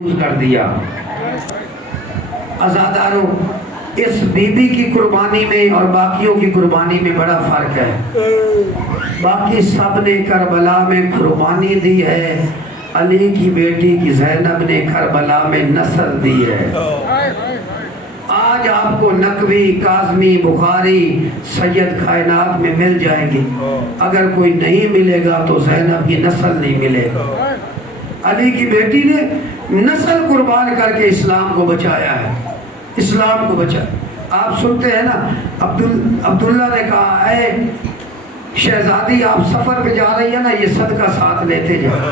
کر دیا۔ آزاداروں، اس be be کی قربانی میں اور باقیوں کی قربانی میں بڑا فرق ہے۔ باقی سب نے کربلا میں قربانی دی ہے، علی کی بیٹی کی زینب نے کربلا میں نسل دی ہے۔ آج آپ کو نقوی، کاظمی، بخاری، سید کائنات میں مل جائیں گی، اگر کوئی نہیں ملے گا تو زینب کی نسل نہیں ملے گا۔ علی کی بیٹی نے نسل قربان کر کے اسلام کو بچایا ہے، اسلام کو بچایا۔ آپ سنتے ہیں نا، عبداللہ نے کہا، اے شہزادی آپ سفر پہ جا رہی ہیں نا، یہ صدقہ ساتھ لیتے جاؤ۔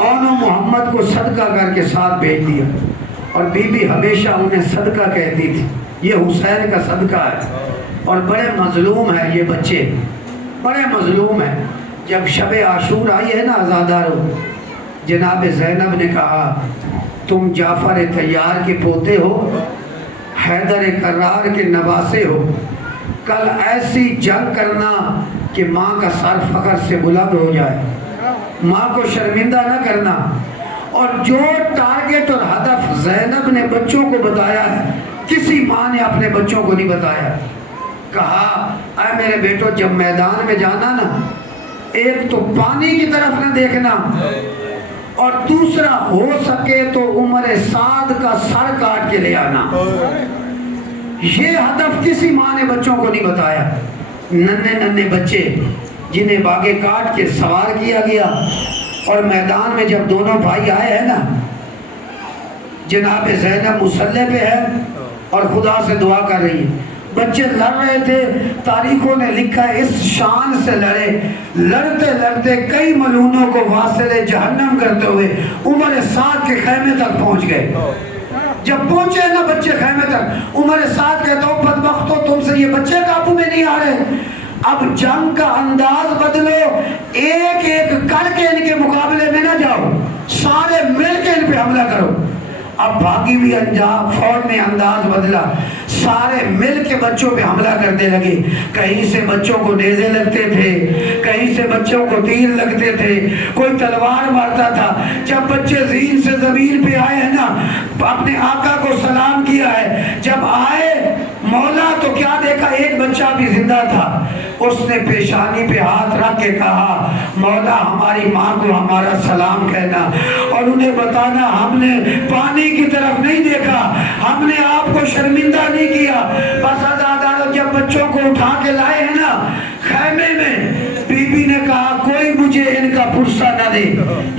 اونو محمد کو صدقہ کر کے ساتھ بھیج دیا، اور بی بی ہمیشہ انہیں صدقہ کہتی تھی، یہ حسین کا صدقہ ہے۔ اور بڑے مظلوم ہیں یہ بچے، بڑے مظلوم ہیں۔ جب شب عاشور آئی ہے نا آزاداروں، جناب زینب نے کہا تم جعفر طیار کے پوتے ہو، حیدر کرار کے نواسے ہو، کل ایسی جنگ کرنا کہ ماں کا سر فخر سے بلند ہو جائے، ماں کو شرمندہ نہ کرنا۔ اور جو ٹارگٹ اور ہدف زینب نے بچوں کو بتایا ہے، کسی ماں نے اپنے بچوں کو نہیں بتایا۔ کہا اے میرے بیٹو، جب میدان میں جانا نا، ایک تو پانی کی طرف نہ دیکھنا، اور دوسرا ہو سکے تو عمر سعد کا سر کاٹ کے لے آنا۔ یہ ہدف کسی ماں نے بچوں کو نہیں بتایا۔ ننھے ننھے بچے جنہیں باغے کاٹ کے سوار کیا گیا، اور میدان میں جب دونوں بھائی آئے ہیں نا، جناب زینب مسلح پہ ہے اور خدا سے دعا کر رہی ہے۔ بچے لڑ رہے تھے، تاریخوں نے لکھا ہے اس شان سے لڑے، لڑتے لڑتے کئی ملونوں کو واصل جہنم کرتے ہوئے عمر سعد کے خیمے تک پہنچ گئے۔ جب پہنچے نا بچے خیمے تک، عمر سعد کہتا ہوں بدبختو، تم سے یہ بچے قابو میں نہیں آ رہے، اب جنگ کا انداز بدلو، ایک ایک کر کے ان کے مقابلے میں نہ جاؤ، سارے مل کے ان پہ حملہ کرو۔ اب بھاگی بھی فوج نے انداز بدلا، سارے مل کے بچوں پہ حملہ کرنے لگے۔ کہیں سے بچوں کو نیزے لگتے تھے، کہیں سے بچوں کو تیر لگتے تھے، کوئی تلوار مارتا تھا۔ جب بچے زین سے زمین پہ آئے ہیں نا، اپنے آقا کو سلام کیا ہے، جب آئے مولا تو کیا دیکھا، ایک بچہ بھی زندہ تھا۔ اس نے پیشانی پہ ہاتھ رکھ کے کہا مولا ہماری ماں کو ہمارا سلام کہنا، اور انہیں بتانا ہم نے پانی کی طرف نہیں دیکھا، ہم نے آپ کو شرمندہ نہیں کیا۔ بس آزاداروں، جب بچوں کو اٹھا کے لائے ہیں نا خیمے میں، بی بی نے کہا کوئی مجھے ان کا پرسہ نہ دے،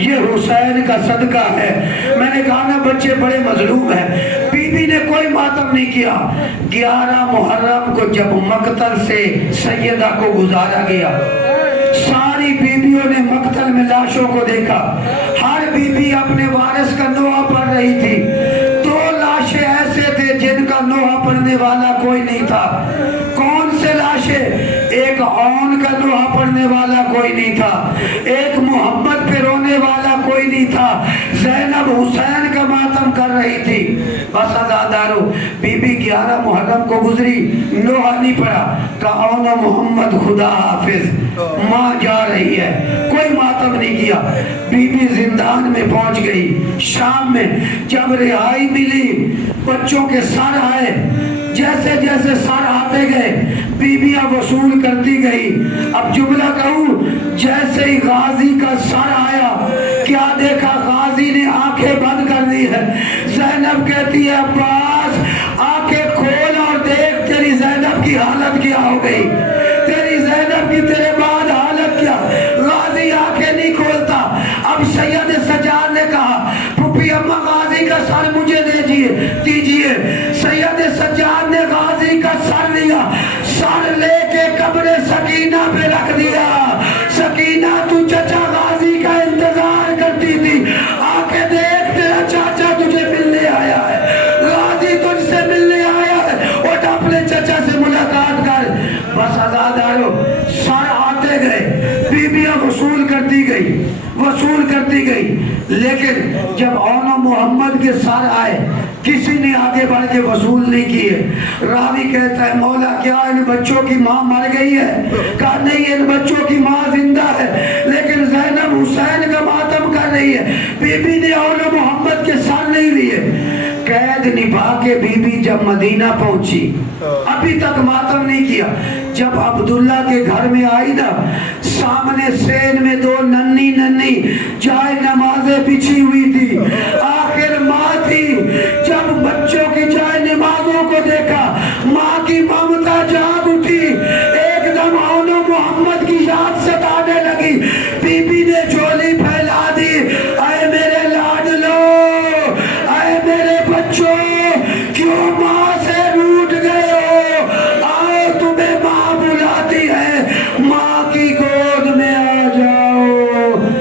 یہ حسین کا صدقہ ہے۔ میں نے کہا نا بچے بڑے مظلوم ہیں، بی بی نے کوئی ماتم نہیں کیا۔ 11 محرم کو جب مقتل سے سیدہ کو گزارا گیا، ساری بیویوں نے مقتل میں لاشوں کو دیکھا، ہر بیوی اپنے وارث کا نوحہ پڑھ رہی تھی۔ 2 لاشیں ایسے تھے جن کا نوحہ پڑھنے والا کوئی نہیں تھا۔ کون سے لاشیں؟ ایک اون کا نوحہ پڑھنے والا کوئی نہیں تھا، ایک محمد پہ رونے والا کوئی نہیں تھا، زینب حسین کا ماتم کر رہی تھی۔ بس آزادارو، بی بی 11 محرم کو گزری، نوحہ نہیں پڑھا، کہا اون محمد خدا حافظ، ماں جا رہی ہے، کوئی ماتم نہیں کیا۔ بی بی زندان میں پہنچ گئی۔ شام میں جب رہائی ملی، بچوں کے سر آئے، جیسے جیسے سر آتے گئے بیویاں وصول کرتی گئی۔ اب جملہ کہوں، جیسے ہی غازی کا سر آیا، کیا دیکھا، غازی نے آنکھیں بند کر دی ہے۔ زینب کہتی ہے عباس آنکھیں کھول اور دیکھ تیری زینب کی حالت کیا ہو گئی، تیری زینب کی تیرے بعد حالت کیا۔ غازی آنکھیں نہیں کھولتا۔ اب سید سجاد نے کہا پھوپھی اماں غازی کا سر مجھے دیجئے۔ سید سجاد نے غازی کا سر لیا، سر لے کے قبر سکینہ پہ رکھ دیا۔ سکینہ تو چچا غازی کا انتظار کرتی تھی، آکے دیکھ تیرا چاچا تجھے ملنے آیا ہے، غازی تجھ سے ملنے آیا ہے، اٹھ اپنے چچا سے ملاقات کر۔ بس آزادارو، سر آتے گئے، بیویاں وصول کرتی گئی، وصول کرتی گئی، لیکن جب اونو محمد کے سر آئے کسی نے آگے بڑھ کے وصول نہیں کیے۔ راوی کہتا ہے مولا کیا ان بچوں کی ماں مر گئی ہے؟ کہا نہیں، ان بچوں کی ماں زندہ ہے، لیکن زینب حسین کا ماتم کر رہی ہے۔ بی بی نے اونو محمد کے سر قید نبھا کے بی بی جب مدینہ پہنچی، ابھی تک ماتم نہیں کیا، جب عبداللہ کے گھر میں آئی نا، سامنے سین میں دو ننھی ننھی جائے نمازیں بچھی ہوئی تھی،